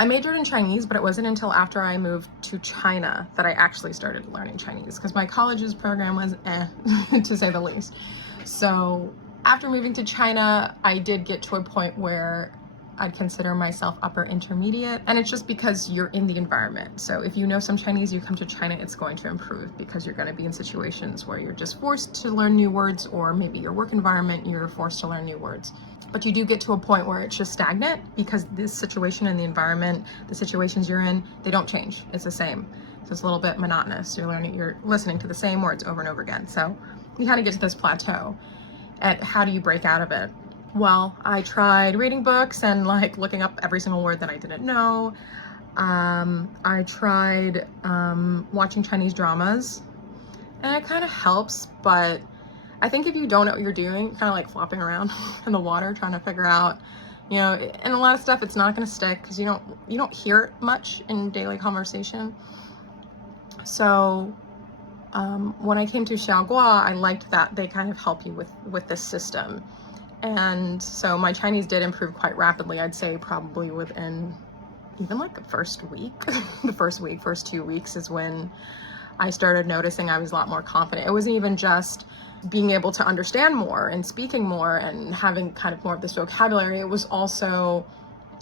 I majored in Chinese, but it wasn't until after I moved to China that I actually started learning Chinese, because my college's program was to say the least. So after moving to China, I did get to a point where I'd consider myself upper intermediate, and it's just because you're in the environment. So if you know some Chinese, you come to China, it's going to improve, because you're going to be in situations where you're just forced to learn new words, or maybe your work environment, you're forced to learn new words. But you do get to a point where it's just stagnant, because this situation and the environment, the situations you're in, they don't change. It's the same. So it's a little bit monotonous. You're listening to the same words over and over again. So you kind of get to this plateau. And how do you break out of it? Well, I tried reading books and like looking up every single word that I didn't know. I tried watching Chinese dramas, and it kind of helps, but I think if you don't know what you're doing, kind of like flopping around in the water trying to figure out, and a lot of stuff, it's not going to stick because you don't hear it much in daily conversation. So when I came to Xiaogua, I liked that they kind of help you with this system. And so my Chinese did improve quite rapidly. I'd say probably within even like the first week, first 2 weeks is when I started noticing I was a lot more confident. It wasn't even just being able to understand more and speaking more and having kind of more of this vocabulary. It was also,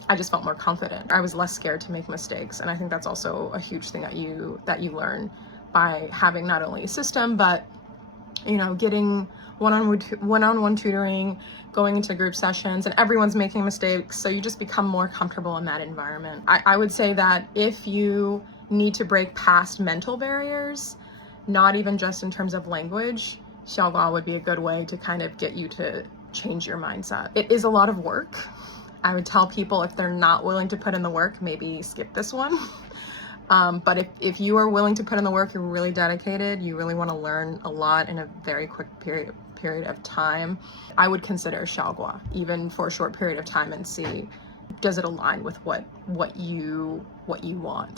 I just felt more confident. I was less scared to make mistakes. And I think that's also a huge thing that you learn by having not only a system, but, getting one-on-one tutoring, going into group sessions, and everyone's making mistakes. So you just become more comfortable in that environment. I would say that if you need to break past mental barriers, not even just in terms of language, Xiaogua would be a good way to kind of get you to change your mindset. It is a lot of work. I would tell people if they're not willing to put in the work, maybe skip this one. But if you are willing to put in the work, you're really dedicated, you really want to learn a lot in a very quick period of time, I would consider Xiaogua, even for a short period of time, and see, does it align with what you want.